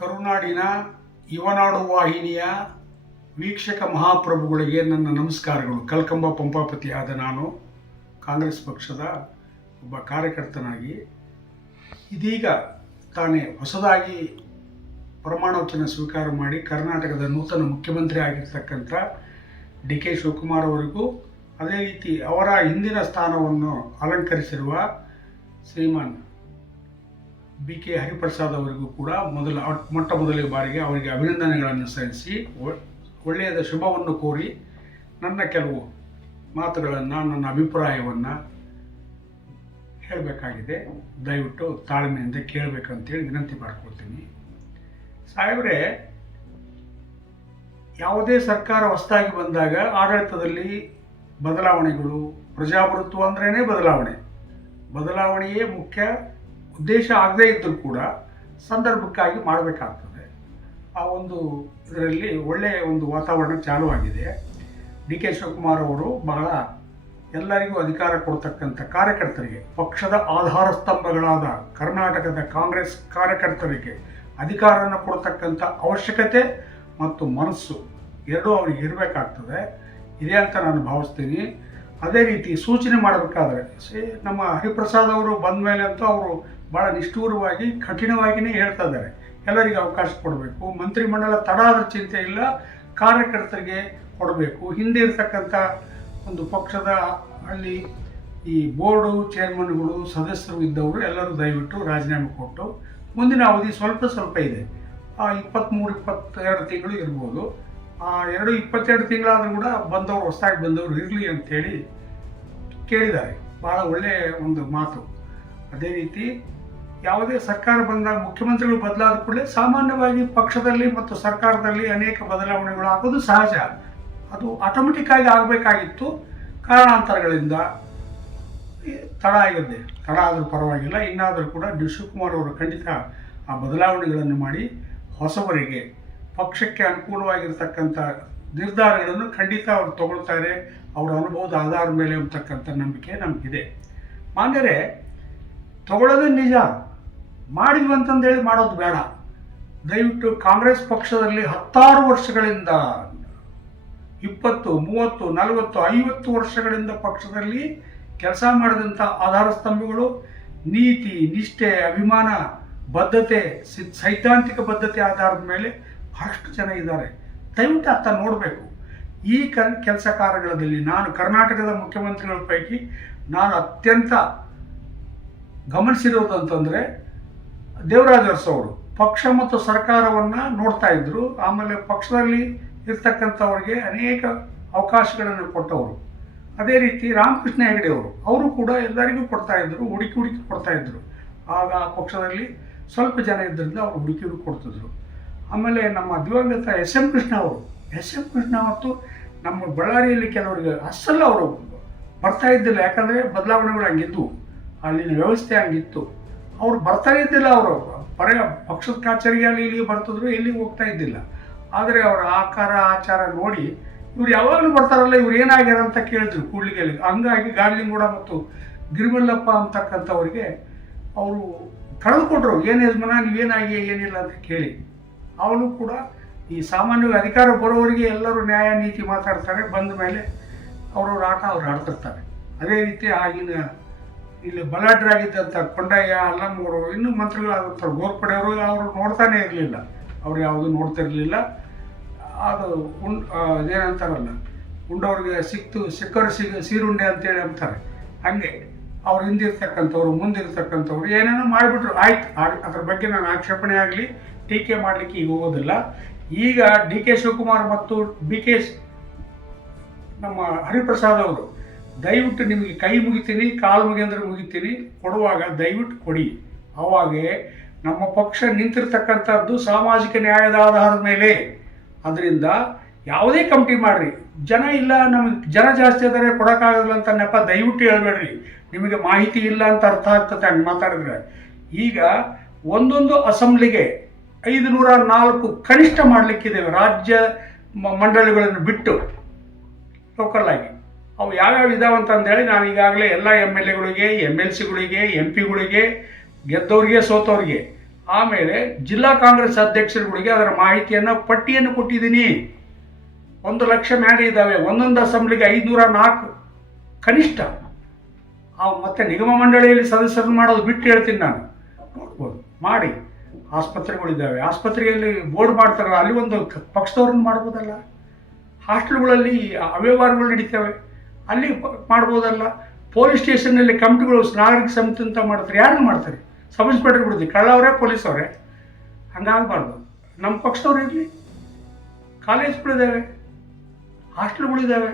ಕರುನಾಡಿನ ಯುವನಾಡು ವಾಹಿನಿಯ ವೀಕ್ಷಕ ಮಹಾಪ್ರಭುಗಳಿಗೆ ನನ್ನ ನಮಸ್ಕಾರಗಳು. ಕಲ್ಕಂಬ ಪಂಪಾಪತಿಯಾದ ನಾನು ಕಾಂಗ್ರೆಸ್ ಪಕ್ಷದ ಒಬ್ಬ ಕಾರ್ಯಕರ್ತನಾಗಿ ಇದೀಗ ತಾನೇ ಹೊಸದಾಗಿ ಪ್ರಮಾಣವಚನ ಸ್ವೀಕಾರ ಮಾಡಿ ಕರ್ನಾಟಕದ ನೂತನ ಮುಖ್ಯಮಂತ್ರಿ ಆಗಿರ್ತಕ್ಕಂಥ ಡಿ ಕೆ ಶಿವಕುಮಾರ್ ಅವರಿಗೂ, ಅದೇ ರೀತಿ ಅವರ ಹಿಂದಿನ ಸ್ಥಾನವನ್ನು ಅಲಂಕರಿಸಿರುವ ಶ್ರೀಮಾನ್ ಬಿ ಕೆ ಹರಿಪ್ರಸಾದ್ ಅವರಿಗೂ ಕೂಡ ಮೊಟ್ಟ ಮೊದಲ ಬಾರಿಗೆ ಅವರಿಗೆ ಅಭಿನಂದನೆಗಳನ್ನು ಸಲ್ಲಿಸಿ ಒಳ್ಳೆಯದ ಶುಭವನ್ನು ಕೋರಿ ನನ್ನ ಕೆಲವು ಮಾತುಗಳನ್ನು, ನನ್ನ ಅಭಿಪ್ರಾಯವನ್ನು ಹೇಳಬೇಕಾಗಿದೆ. ದಯವಿಟ್ಟು ತಾಳ್ಮೆಯಿಂದ ಕೇಳಬೇಕಂತೇಳಿ ವಿನಂತಿ ಮಾಡ್ಕೊಳ್ತೀನಿ. ಸಾಹೇಬ್ರೆ, ಯಾವುದೇ ಸರ್ಕಾರ ಹೊಸದಾಗಿ ಬಂದಾಗ ಆಡಳಿತದಲ್ಲಿ ಬದಲಾವಣೆಗಳು, ಪ್ರಜಾಪ್ರಭುತ್ವ ಅಂದ್ರೇ ಬದಲಾವಣೆಯೇ ಮುಖ್ಯ ಉದ್ದೇಶ ಆಗದೇ ಇದ್ದರೂ ಕೂಡ ಸಂದರ್ಭಕ್ಕಾಗಿ ಮಾಡಬೇಕಾಗ್ತದೆ. ಆ ಒಂದು ಇದರಲ್ಲಿ ಒಳ್ಳೆಯ ಒಂದು ವಾತಾವರಣ ಚಾಲೂ ಆಗಿದೆ. ಡಿ ಕೆ ಶಿವಕುಮಾರ್ ಅವರು ಬಹಳ ಎಲ್ಲರಿಗೂ ಅಧಿಕಾರ ಕೊಡ್ತಕ್ಕಂಥ ಕಾರ್ಯಕರ್ತರಿಗೆ, ಪಕ್ಷದ ಆಧಾರ ಸ್ತಂಭಗಳಾದ ಕರ್ನಾಟಕದ ಕಾಂಗ್ರೆಸ್ ಕಾರ್ಯಕರ್ತರಿಗೆ ಅಧಿಕಾರವನ್ನು ಕೊಡ್ತಕ್ಕಂಥ ಅವಶ್ಯಕತೆ ಮತ್ತು ಮನಸ್ಸು ಎರಡೂ ಅವರಿಗೆ ಇರಬೇಕಾಗ್ತದೆ. ಇದೆ ಅಂತ ನಾನು ಭಾವಿಸ್ತೀನಿ. ಅದೇ ರೀತಿ ಸೂಚನೆ ಮಾಡಬೇಕಾದ್ರೆ ನಮ್ಮ ಹರಿಪ್ರಸಾದ್ ಅವರು ಬಂದ ಮೇಲೆ ಅಂತೂ ಅವರು ಭಾಳ ನಿಷ್ಠೂರವಾಗಿ ಕಠಿಣವಾಗಿಯೇ ಹೇಳ್ತಾ ಇದ್ದಾರೆ, ಎಲ್ಲರಿಗೂ ಅವಕಾಶ ಕೊಡಬೇಕು, ಮಂತ್ರಿಮಂಡಲ ತಡ ಆದ ಚಿಂತೆ ಇಲ್ಲ, ಕಾರ್ಯಕರ್ತರಿಗೆ ಕೊಡಬೇಕು. ಹಿಂದೆ ಇರ್ತಕ್ಕಂಥ ಒಂದು ಪಕ್ಷದ ಅಲ್ಲಿ ಈ ಬೋರ್ಡು ಚೇರ್ಮನ್ಗಳು, ಸದಸ್ಯರು ಇದ್ದವರು ಎಲ್ಲರೂ ದಯವಿಟ್ಟು ರಾಜೀನಾಮೆ ಕೊಟ್ಟು, ಮುಂದಿನ ಅವಧಿ ಸ್ವಲ್ಪ ಇದೆ, 23-22 ತಿಂಗಳು ಇರ್ಬೋದು. ಆ 22 ತಿಂಗಳಾದರೂ ಕೂಡ ಬಂದವರು, ಹೊಸದಾಗಿ ಬಂದವರು ಇರಲಿ ಅಂಥೇಳಿ ಕೇಳಿದ್ದಾರೆ. ಭಾಳ ಒಳ್ಳೆಯ ಒಂದು ಮಾತು. ಅದೇ ರೀತಿ ಯಾವುದೇ ಸರ್ಕಾರ ಬಂದಾಗ ಮುಖ್ಯಮಂತ್ರಿಗಳು ಬದಲಾದ ಕೂಡಲೇ ಸಾಮಾನ್ಯವಾಗಿ ಪಕ್ಷದಲ್ಲಿ ಮತ್ತು ಸರ್ಕಾರದಲ್ಲಿ ಅನೇಕ ಬದಲಾವಣೆಗಳು ಆಗೋದು ಸಹಜ. ಅದು ಆಟೋಮೆಟಿಕ್ ಆಗಿ ಆಗಬೇಕಾಗಿತ್ತು. ಕಾರಣಾಂತರಗಳಿಂದ ತಡ ಆಗಿದೆ. ತಡ ಆದರೂ ಪರವಾಗಿಲ್ಲ, ಇನ್ನಾದರೂ ಕೂಡ ಡಿ ಶಿವಕುಮಾರ್ ಅವರು ಖಂಡಿತ ಆ ಬದಲಾವಣೆಗಳನ್ನು ಮಾಡಿ ಹೊಸಬರಿಗೆ ಪಕ್ಷಕ್ಕೆ ಅನುಕೂಲವಾಗಿರ್ತಕ್ಕಂಥ ನಿರ್ಧಾರಗಳನ್ನು ಖಂಡಿತ ಅವರು ತಗೊಳ್ತಾರೆ. ಅವರ ಅನುಭವದ ಆಧಾರದ ಮೇಲೆ ಅಂತಕ್ಕಂಥ ನಂಬಿಕೆ ನಮಗಿದೆ. ಮಾನ್ಯರೇ, ತಗೊಳ್ಳೋದೇ ನಿಜ, ಮಾಡಿದ್ವಿ ಅಂತಂದೇಳಿ ಮಾಡೋದು ಬೇಡ. ದಯವಿಟ್ಟು ಕಾಂಗ್ರೆಸ್ ಪಕ್ಷದಲ್ಲಿ 16 ವರ್ಷಗಳಿಂದ 20, 30, 40, 50 ವರ್ಷಗಳಿಂದ ಪಕ್ಷದಲ್ಲಿ ಕೆಲಸ ಮಾಡಿದಂಥ ಆಧಾರ ಸ್ತಂಭಗಳು, ನೀತಿ, ನಿಷ್ಠೆ, ಅಭಿಮಾನ, ಬದ್ಧತೆ, ಸೈದ್ಧಾಂತಿಕ ಬದ್ಧತೆ ಆಧಾರದ ಮೇಲೆ ಬಹಳಷ್ಟು ಜನ ಇದ್ದಾರೆ. ದಯವಿಟ್ಟು ಅತ್ತ ನೋಡಬೇಕು. ಈ ಕೆಲಸ ಕಾರ್ಯಗಳಲ್ಲಿ ನಾನು ಕರ್ನಾಟಕದ ಮುಖ್ಯಮಂತ್ರಿಗಳ ಪೈಕಿ ನಾನು ಅತ್ಯಂತ ಗಮನಿಸಿರೋದಂತಂದರೆ ದೇವರಾಜ ಅರಸು ಅವರು ಪಕ್ಷ ಮತ್ತು ಸರ್ಕಾರವನ್ನು ನೋಡ್ತಾ ಇದ್ದರು. ಆಮೇಲೆ ಪಕ್ಷದಲ್ಲಿ ಇರ್ತಕ್ಕಂಥವ್ರಿಗೆ ಅನೇಕ ಅವಕಾಶಗಳನ್ನು ಕೊಟ್ಟವರು. ಅದೇ ರೀತಿ ರಾಮಕೃಷ್ಣ ಹೆಗಡೆ ಅವರು ಕೂಡ ಎಲ್ಲರಿಗೂ ಕೊಡ್ತಾಯಿದ್ರು, ಹುಡುಕಿ ಕೊಡ್ತಾಯಿದ್ರು. ಆಗ ಆ ಪಕ್ಷದಲ್ಲಿ ಸ್ವಲ್ಪ ಜನ ಇದ್ದರಿಂದ ಅವರು ಹುಡುಕಿ ಕೊಡ್ತಿದ್ರು. ಆಮೇಲೆ ನಮ್ಮ ದಿವಂಗತ ಎಸ್ ಎಂ ಕೃಷ್ಣ ಅವತ್ತು ನಮ್ಮ ಬಳ್ಳಾರಿಯಲ್ಲಿ ಕೆಲವರಿಗೆ ಅಸಲ್ಲ ಅವರು ಬರ್ತಾ ಇದ್ದಿಲ್ಲ. ಯಾಕಂದರೆ ಬದಲಾವಣೆಗಳು ಹಂಗಿದ್ದು, ಅಲ್ಲಿನ ವ್ಯವಸ್ಥೆ ಹಂಗಿತ್ತು. ಅವರು ಬರ್ತಾ ಇದ್ದಿಲ್ಲ. ಅವರು ಪಕ್ಷದ ಕಚೇರಿಗೆ ಇಲ್ಲಿ ಬರ್ತಿದ್ರು, ಎಲ್ಲಿಗೆ ಹೋಗ್ತಾ ಇದ್ದಿಲ್ಲ. ಆದರೆ ಅವರ ಆಕಾರ ಆಚಾರ ನೋಡಿ ಇವ್ರು ಯಾವಾಗಲೂ ಬರ್ತಾರಲ್ಲ, ಇವ್ರು ಏನಾಗ್ಯಾರ ಅಂತ ಕೇಳಿದ್ರು ಕೂಡ್ಲಿಗೆಲ್ಲಿ. ಹಂಗಾಗಿ ಗಾಡ್ಲಿಂಗೂಡ ಮತ್ತು ಗಿರಿಮಲ್ಲಪ್ಪ ಅಂತಕ್ಕಂಥವ್ರಿಗೆ ಅವರು ಕಳೆದುಕೊಟ್ರು. ಏನು ಯಜಮಾನ ನೀವೇನಾಗಿ ಏನಿಲ್ಲ ಅಂತ ಕೇಳಿ. ಅವನು ಕೂಡ ಈ ಸಾಮಾನ್ಯ ಅಧಿಕಾರ ಬರೋವರಿಗೆ ಎಲ್ಲರೂ ನ್ಯಾಯ ನೀತಿ ಮಾತಾಡ್ತಾರೆ. ಬಂದ ಮೇಲೆ ಅವ್ರವ್ರ ಆಟ ಅವ್ರು ಆಡ್ತಿರ್ತಾರೆ. ಅದೇ ರೀತಿ ಆಗಿನ ಇಲ್ಲಿ ಬಲಾಢ್ಯರಾಗಿದ್ದಂಥ ಕೊಂಡಯ್ಯ, ಅಲ್ಲಮ್ಮವರು, ಇನ್ನೂ ಮಂತ್ರಿಗಳಾದಂಥ ಗೋರ್ಪಡೆಯವರು ಅವರು ನೋಡ್ತಾನೆ ಇರಲಿಲ್ಲ. ಅವ್ರು ಯಾವುದು ನೋಡ್ತಿರಲಿಲ್ಲ. ಅದು ಏನಂತಾರಲ್ಲ, ಉಂಡವ್ರಿಗೆ ಸಿಕ್ಕರು ಸೀರುಂಡೆ ಅಂತೇಳಿ ಅಂತಾರೆ. ಹಾಗೆ ಅವ್ರು ಹಿಂದಿರ್ತಕ್ಕಂಥವ್ರು, ಮುಂದಿರ್ತಕ್ಕಂಥವ್ರು ಏನೇನೋ ಮಾಡಿಬಿಟ್ರು. ಆಯ್ತು, ಅದ್ರ ಬಗ್ಗೆ ನಾನು ಆಕ್ಷೇಪಣೆ ಆಗಲಿ, ಟೀಕೆ ಮಾಡಲಿಕ್ಕೆ ಈಗ ಹೋಗೋದಿಲ್ಲ. ಈಗ ಡಿ ಕೆ ಶಿವಕುಮಾರ್ ಮತ್ತು ನಮ್ಮ ಹರಿಪ್ರಸಾದ್ ಅವರು ದಯವಿಟ್ಟು ನಿಮಗೆ ಕೈ ಮುಗಿತೀನಿ, ಕಾಲು ಮುಗಿತೀನಿ, ಕೊಡುವಾಗ ದಯವಿಟ್ಟು ಕೊಡಿ. ಆವಾಗೇ ನಮ್ಮ ಪಕ್ಷ ನಿಂತಿರ್ತಕ್ಕಂಥದ್ದು ಸಾಮಾಜಿಕ ನ್ಯಾಯದ ಆಧಾರದ ಮೇಲೆ. ಅದರಿಂದ ಯಾವುದೇ ಕಮಿಟಿ ಮಾಡಿರಿ, ಜನ ಇಲ್ಲ, ನಮಗೆ ಜನ ಜಾಸ್ತಿ ಇದ್ದಾರೆ ಕೊಡೋಕ್ಕಾಗಲ್ಲ ಅಂತ ನೆಪ ದಯವಿಟ್ಟು ಹೇಳ್ಬೇಡ್ರಿ. ನಿಮಗೆ ಮಾಹಿತಿ ಇಲ್ಲ ಅಂತ ಅರ್ಥ ಆಗ್ತದೆ ಹಂಗೆ ಮಾತಾಡಿದ್ರೆ. ಈಗ ಒಂದೊಂದು ಅಸೆಂಬ್ಲಿಗೆ 504 ಕನಿಷ್ಠ ಮಾಡಲಿಕ್ಕಿದ್ದೇವೆ, ರಾಜ್ಯ ಮಂಡಳಿಗಳನ್ನು ಬಿಟ್ಟು ಲೋಕಲ್ ಆಗಿ. ಅವು ಯಾವ್ಯಾವ ಇದಾವಂತಂದೇಳಿ ನಾನು ಈಗಾಗಲೇ ಎಲ್ಲ MLAಗಳಿಗೆ, MLCಗಳಿಗೆ, MP ಗಳಿಗೆ, ಗೆದ್ದವ್ರಿಗೆ, ಸೋತವ್ರಿಗೆ ಆಮೇಲೆ ಜಿಲ್ಲಾ ಕಾಂಗ್ರೆಸ್ ಅಧ್ಯಕ್ಷರುಗಳಿಗೆ ಅದರ ಮಾಹಿತಿಯನ್ನು ಪಟ್ಟಿಯನ್ನು ಕೊಟ್ಟಿದ್ದೀನಿ. 1,00,000 ಮೇಲೆ ಇದ್ದಾವೆ. ಒಂದೊಂದು ಅಸೆಂಬ್ಲಿಗೆ 504 ಕನಿಷ್ಠ. ಮತ್ತು ನಿಗಮ ಮಂಡಳಿಯಲ್ಲಿ ಸದಸ್ಯರನ್ನು ಮಾಡೋದು ಬಿಟ್ಟು ಹೇಳ್ತೀನಿ ನಾನು. ನೋಡ್ಬೋದು, ಮಾಡಿ. ಆಸ್ಪತ್ರೆಗಳಿದ್ದಾವೆ, ಆಸ್ಪತ್ರೆಯಲ್ಲಿ ಬೋರ್ಡ್ ಮಾಡ್ತಾರಲ್ಲ, ಅಲ್ಲಿ ಒಂದು ಪಕ್ಷದವ್ರನ್ನ ಮಾಡ್ಬೋದಲ್ಲ. ಹಾಸ್ಟೆಲ್ಗಳಲ್ಲಿ ಅವ್ಯವಹಾರಗಳು ನಡೀತವೆ, ಅಲ್ಲಿ ಮಾಡ್ಬೋದಲ್ಲ. ಪೊಲೀಸ್ ಸ್ಟೇಷನ್ನಲ್ಲಿ ಕಮಿಟಿಗಳು ನಾಗರಿಕ ಸಮಿತಿ ಅಂತ ಮಾಡ್ತಾರೆ, ಯಾರನ್ನು ಮಾಡ್ತಾರೆ? ಸಬ್ ಇನ್ಸ್ಪೆಕ್ಟರ್ ಬಿಡುತ್ತೆ, ಕಳ್ಳವರೇ ಪೊಲೀಸವರೇ. ಹಂಗಾಗಬಾರ್ದು. ನಮ್ಮ ಪಕ್ಷದವ್ರು ಇರಲಿ. ಕಾಲೇಜ್ಗಳಿದ್ದಾವೆ, ಹಾಸ್ಟೆಲ್ಗಳಿದ್ದಾವೆ,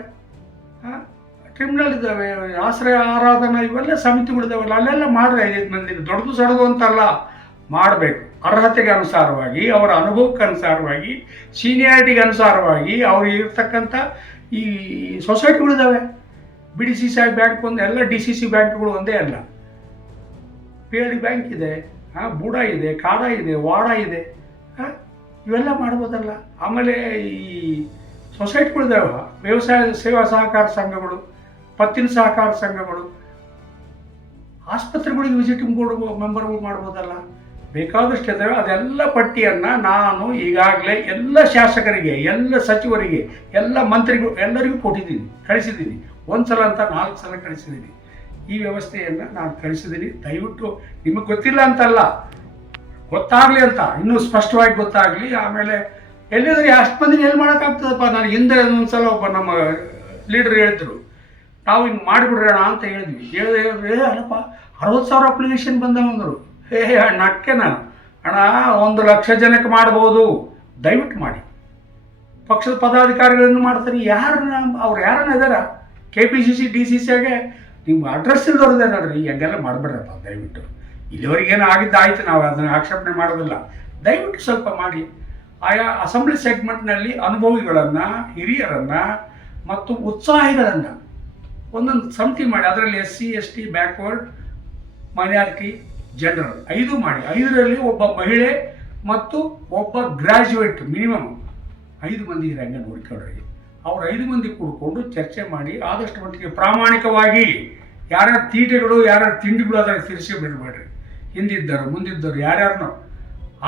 ಕ್ರಿಮಿನಲ್ ಇದ್ದಾವೆ, ಆಶ್ರಯ ಆರಾಧನಾ, ಇವೆಲ್ಲ ಸಮಿತಿಗಳಿದ್ದಾವಲ್ಲ, ಅಲ್ಲೆಲ್ಲ ಮಾಡಿದ್ರೆ 5 ಮಂದಿ ದೊಡ್ಡದು ಸಡದು ಅಂತಲ್ಲ, ಮಾಡಬೇಕು. ಅರ್ಹತೆಗೆ ಅನುಸಾರವಾಗಿ, ಅವರ ಅನುಭವಕ್ಕೆ ಅನುಸಾರವಾಗಿ, ಸೀನಿಯಾರಿಟಿಗೆ ಅನುಸಾರವಾಗಿ ಅವ್ರಿಗೆ ಇರ್ತಕ್ಕಂಥ ಈ ಸೊಸೈಟಿಗಳಿದ್ದಾವೆ. BDCCI ಬ್ಯಾಂಕ್ ಒಂದು, ಎಲ್ಲ DCC ಬ್ಯಾಂಕ್ಗಳು ಒಂದೇ ಅಲ್ಲ. PLD ಬ್ಯಾಂಕ್ ಇದೆ, ಬೂಡ ಇದೆ, ಕಾಡ ಇದೆ, ವಾಡ ಇದೆ, ಇವೆಲ್ಲ ಮಾಡ್ಬೋದಲ್ಲ. ಆಮೇಲೆ ಈ ಸೊಸೈಟಿಗಳಿದ್ದಾವೆ, ವ್ಯವಸಾಯ ಸೇವಾ ಸಹಕಾರ ಸಂಘಗಳು, ಪತ್ತಿನ ಸಹಕಾರ ಸಂಘಗಳು, ಆಸ್ಪತ್ರೆಗಳಿಗೆ ವಿಸಿಟಿಂಗ್ ಬೋರ್ಡ್ ಮೆಂಬರ್ಗಳು ಮಾಡ್ಬೋದಲ್ಲ. ಬೇಕಾದಷ್ಟು ಇದ್ದಾವೆ. ಅದೆಲ್ಲ ಪಟ್ಟಿಯನ್ನು ನಾನು ಈಗಾಗಲೇ ಎಲ್ಲ ಶಾಸಕರಿಗೆ, ಎಲ್ಲ ಸಚಿವರಿಗೆ, ಎಲ್ಲ ಮಂತ್ರಿಗಳು ಎಲ್ಲರಿಗೂ ಕೊಟ್ಟಿದ್ದೀನಿ, ಕಳಿಸಿದ್ದೀನಿ. 1 ಸಲ ಅಂತ 4 ಸಲ ಕಳಿಸಿದ್ದೀನಿ. ಈ ವ್ಯವಸ್ಥೆಯನ್ನು ನಾನು ಕಳಿಸಿದ್ದೀನಿ. ದಯವಿಟ್ಟು ನಿಮಗೆ ಗೊತ್ತಿಲ್ಲ ಅಂತಲ್ಲ, ಗೊತ್ತಾಗಲಿ ಅಂತ, ಇನ್ನೂ ಸ್ಪಷ್ಟವಾಗಿ ಗೊತ್ತಾಗಲಿ. ಆಮೇಲೆ ಎಲ್ಲಿದ್ರೆ ಅಷ್ಟು ಮಂದಿನ ಎಲ್ಲಿ ಮಾಡೋಕ್ಕಾಗ್ತದಪ್ಪ. ನಾನು ಹಿಂದೆ ಒಂದ್ಸಲ ಒಬ್ಬ ನಮ್ಮ ಲೀಡರ್ ಹೇಳಿದ್ರು, ನಾವು ಹಿಂಗೆ ಮಾಡಿಬಿಡ್ರೋಣ ಅಂತ ಹೇಳಿದ್ವಿ. ಹೇಳಿದ್ರೆ ಅಲ್ಲಪ್ಪ 60,000 ಅಪ್ಲಿಕೇಶನ್ ಬಂದವಂದರು. ನಕ್ಕೆ ನಾನು, ಅಣ್ಣ 1,00,000 ಜನಕ್ಕೆ ಮಾಡ್ಬೋದು, ದಯವಿಟ್ಟು ಮಾಡಿ. ಪಕ್ಷದ ಪದಾಧಿಕಾರಿಗಳನ್ನು ಮಾಡ್ತಾರೆ. ಅವ್ರು ಯಾರನ್ನ ಇದ್ದಾರ? KPCC DCCಗೆ ನಿಮ್ಮ ಅಡ್ರೆಸ್ ಇಲ್ದವ್ರದ್ದೇ ನೋಡ್ರಿ. ಹಂಗೆಲ್ಲ ಮಾಡಬೇಡ್ರಪ್ಪ ದಯವಿಟ್ಟು. ಇಲ್ಲಿವರೆಗೇನು ಆಗಿದ್ದಾಯ್ತು, ನಾವು ಅದನ್ನು ಆಕ್ಷೇಪಣೆ ಮಾಡೋದಿಲ್ಲ. ದಯವಿಟ್ಟು ಸ್ವಲ್ಪ ಮಾಡಿ. ಆಯಾ ಅಸೆಂಬ್ಲಿ ಸೆಗ್ಮೆಂಟ್ನಲ್ಲಿ ಅನುಭವಿಗಳನ್ನು, ಹಿರಿಯರನ್ನು ಮತ್ತು ಉತ್ಸಾಹಿಗಳನ್ನು ಒಂದೊಂದು ಸಮಿತಿ ಮಾಡಿ. ಅದರಲ್ಲಿ SC ST backward minority general 5 ಮಾಡಿ. 5ರಲ್ಲಿ ಒಬ್ಬ ಮಹಿಳೆ ಮತ್ತು ಒಬ್ಬ ಗ್ರ್ಯಾಜುಯೇಟ್ ಮಿನಿಮಮ್ 5 ಮಂದಿ ಹಂಗೆ ನೋಡ್ಕೊಳ್ರಿ. ಅವ್ರು 5 ಮಂದಿ ಕೂಡ್ಕೊಂಡು ಚರ್ಚೆ ಮಾಡಿ ಆದಷ್ಟು ಮಟ್ಟಿಗೆ ಪ್ರಾಮಾಣಿಕವಾಗಿ ಯಾರ್ಯಾರ ತೀಟೆಗಳು, ಯಾರ್ಯಾರ ತಿಂಡಿಗಳು ಅದನ್ನು ತಿರ್ಸಿ ಬಿಡಬೇಡ್ರಿ. ಹಿಂದಿದ್ದರು ಮುಂದಿದ್ದರು ಯಾರ್ಯಾರನ್ನೋ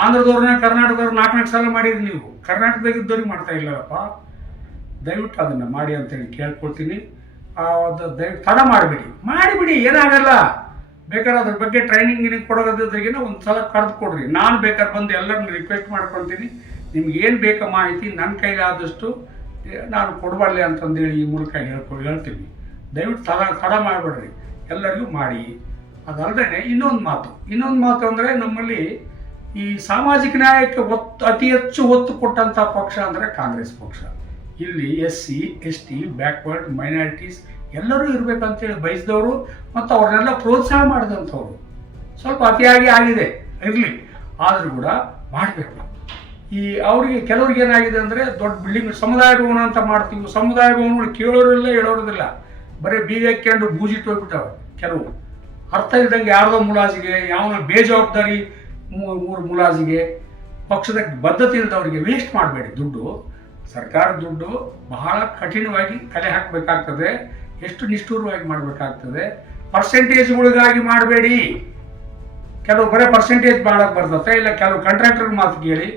ಆಂಧ್ರದವ್ರನ್ನ ಕರ್ನಾಟಕದವ್ರು 4 ಸಲ ಮಾಡಿದ್ರಿ. ನೀವು ಕರ್ನಾಟಕದಾಗಿದ್ದವ್ರಿಗೆ ಮಾಡ್ತಾ ಇಲ್ಲಪ್ಪ. ದಯವಿಟ್ಟು ಅದನ್ನು ಮಾಡಿ ಅಂತೇಳಿ ಕೇಳ್ಕೊಳ್ತೀನಿ. ದಯವಿಟ್ಟು ತಡ ಮಾಡಿಬಿಡಿ, ಏನಾಗಲ್ಲ. ಬೇಕಾದ್ರೆ ಅದ್ರ ಬಗ್ಗೆ ಟ್ರೈನಿಂಗ್ ಕೊಡೋದ್ರಿಗಿನ ಒಂದು ಸಲ ಕರೆದು ಕೊಡ್ರಿ. ನಾನು ಬೇಕಾದ್ರೆ ಬಂದು ಎಲ್ಲರನ್ನ ರಿಕ್ವೆಸ್ಟ್ ಮಾಡ್ಕೊಳ್ತೀನಿ. ನಿಮ್ಗೆ ಏನು ಬೇಕಾ ಮಾಹಿತಿ ನನ್ನ ಕೈಲಾದಷ್ಟು ನಾನು ಕೊಡಬಲ್ಲೆ ಅಂತಂದೇಳಿ ಈ ಮೂಲಕ ಹೇಳ್ತೀವಿ. ದಯವಿಟ್ಟು ತಡ ಮಾಡಿಬಿಡ್ರಿ, ಎಲ್ಲರಿಗೂ ಮಾಡಿ. ಅದಲ್ಲದೆ ಇನ್ನೊಂದು ಮಾತು ಅಂದರೆ, ನಮ್ಮಲ್ಲಿ ಈ ಸಾಮಾಜಿಕ ನ್ಯಾಯಕ್ಕೆ ಅತಿ ಹೆಚ್ಚು ಒತ್ತು ಕೊಟ್ಟಂಥ ಪಕ್ಷ ಅಂದರೆ ಕಾಂಗ್ರೆಸ್ ಪಕ್ಷ. ಇಲ್ಲಿ SC ST ಬ್ಯಾಕ್ವರ್ಡ್ ಮೈನಾರಿಟೀಸ್ ಎಲ್ಲರೂ ಇರಬೇಕಂತೇಳಿ ಬಯಸಿದವರು ಮತ್ತು ಅವ್ರನ್ನೆಲ್ಲ ಪ್ರೋತ್ಸಾಹ ಮಾಡಿದಂಥವ್ರು. ಸ್ವಲ್ಪ ಅತಿಯಾಗಿ ಆಗಿದೆ, ಇರಲಿ, ಆದರೂ ಕೂಡ ಮಾಡಬೇಕು. ಈ ಅವರಿಗೆ ಕೆಲವ್ರಿಗೆ ಏನಾಗಿದೆ ಅಂದರೆ, ದೊಡ್ಡ ಬಿಲ್ಡಿಂಗ್ ಸಮುದಾಯ ಭವನ ಅಂತ ಮಾಡ್ತೀವಿ. ಸಮುದಾಯ ಭವನಗಳು ಕೇಳೋರಿಲ್ಲ, ಹೇಳೋರಿಲ್ಲ, ಬರೀ ಬೀಗ ಹಾಕ್ಕೊಂಡು ಬೂಜಿಟ್ಟು ಹೋಗ್ಬಿಟ್ಟವೆ. ಕೆಲವು ಅರ್ಥ ಇದ್ದಂಗೆ ಯಾರ್ದೋ ಮುಲಾಜಿಗೆ, ಯಾವನ ಬೇಜವಾಬ್ದಾರಿ 3 ಮುಲಾಜಿಗೆ, ಪಕ್ಷದ ಬದ್ಧತೆ ಇಲ್ಲದವರಿಗೆ ವೇಸ್ಟ್ ಮಾಡಬೇಡಿ. ದುಡ್ಡು, ಸರ್ಕಾರ ದುಡ್ಡು ಬಹಳ ಕಠಿಣವಾಗಿ ಕಲೆ ಹಾಕಬೇಕಾಗ್ತದೆ. ಎಷ್ಟು ನಿಷ್ಠೂರವಾಗಿ ಮಾಡಬೇಕಾಗ್ತದೆ. ಪರ್ಸೆಂಟೇಜ್ಗಳಿಗಾಗಿ ಮಾಡಬೇಡಿ. ಕೆಲವು ಬರೀ ಪರ್ಸೆಂಟೇಜ್ ಮಾಡೋಕ್ಕೆ ಬರ್ತದೆ. ಇಲ್ಲ ಕೆಲವು ಕಾಂಟ್ರಾಕ್ಟರ್ ಮಾತು ಕೇಳಿ.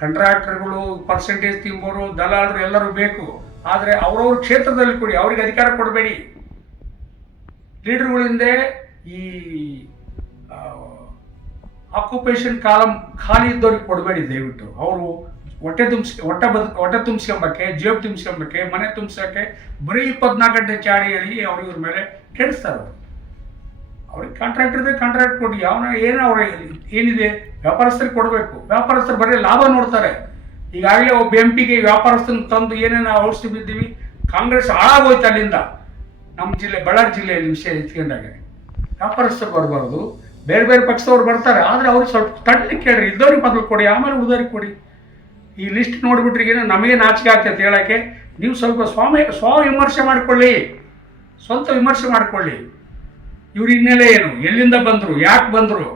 ಕಾಂಟ್ರಾಕ್ಟರ್ಗಳು, ಪರ್ಸೆಂಟೇಜ್ ತಿಂಬೋರು, ದಲಾಲರು ಎಲ್ಲರೂ ಬೇಕು. ಆದರೆ ಅವ್ರವ್ರ ಕ್ಷೇತ್ರದಲ್ಲಿ ಕೊಡಿ, ಅವ್ರಿಗೆ ಅಧಿಕಾರ ಕೊಡಬೇಡಿ. ಲೀಡರ್ಗಳಿಂದ ಈ ಆಕ್ಯುಪೇಷನ್ ಕಾಲಮ್ ಖಾಲಿ ಇದ್ದವ್ರಿಗೆ ಕೊಡಬೇಡಿ ದಯವಿಟ್ಟು. ಅವರು ಹೊಟ್ಟೆ ತುಂಬಿಸ್ಕೊಂಬಕ್ಕೆ, ಜೇಬು ತುಂಬಿಸ್ಕೊಂಬಕ್ಕೆ, ಮನೆ ತುಂಬಿಸೋಕ್ಕೆ ಬರೀ 24 ಗಂಟೆ ಚಾಡಿ ಹೇಳಿ ಅವ್ರಿವ್ರ ಮೇಲೆ ಕೆಡಿಸ್ತಾರೆ. ಅವ್ರಿಗೆ ಕಾಂಟ್ರಾಕ್ಟ್ ಕೊಡಿ. ಏನಿದೆ ವ್ಯಾಪಾರಸ್ಥರಿಗೆ ಕೊಡಬೇಕು. ವ್ಯಾಪಾರಸ್ಥರು ಬರೀ ಲಾಭ ನೋಡ್ತಾರೆ. ಈಗಾಗಲೇ ಒಬ್ಬ MP ವ್ಯಾಪಾರಸ್ಥನ ತಂದು ಏನೇನು ಔಷಧಿ ಬಿದ್ದೀವಿ. ಕಾಂಗ್ರೆಸ್ ಹಾಳಾಗೋಯ್ತು ಅಲ್ಲಿಂದ. ನಮ್ಮ ಜಿಲ್ಲೆ ಬಳ್ಳಾರಿ ಜಿಲ್ಲೆಯಲ್ಲಿ ವಿಷಯ ಎತ್ಕೊಂಡಾಗ ವ್ಯಾಪಾರಸ್ಥರು ಬರಬಾರ್ದು, ಬೇರೆ ಬೇರೆ ಪಕ್ಷದವ್ರು ಬರ್ತಾರೆ. ಆದರೆ ಅವ್ರಿಗೆ ಸ್ವಲ್ಪ ತಡ್ಲಿಕ್ಕೆ ಕೇಳ್ರಿ. ಇದ್ದವ್ರಿಗೆ ಮೊದಲು ಕೊಡಿ, ಆಮೇಲೆ ಉಳಿದವ್ರಿಗೆ ಕೊಡಿ. ಈ ಲಿಸ್ಟ್ ನೋಡಿಬಿಟ್ರಿಗೇನು ನಮಗೆ ನಾಚಿಕೆ ಆಗ್ತೈತೆ ಹೇಳೋಕ್ಕೆ. ನೀವು ಸ್ವಲ್ಪ ಸ್ವವಿಮರ್ಶೆ ಮಾಡಿಕೊಳ್ಳಿ, ಸ್ವಂತ ವಿಮರ್ಶೆ ಮಾಡಿಕೊಳ್ಳಿ. ಇವ್ರ ಹಿನ್ನೆಲೆ ಏನು, ಎಲ್ಲಿಂದ ಬಂದರು, ಯಾಕೆ ಬಂದರು?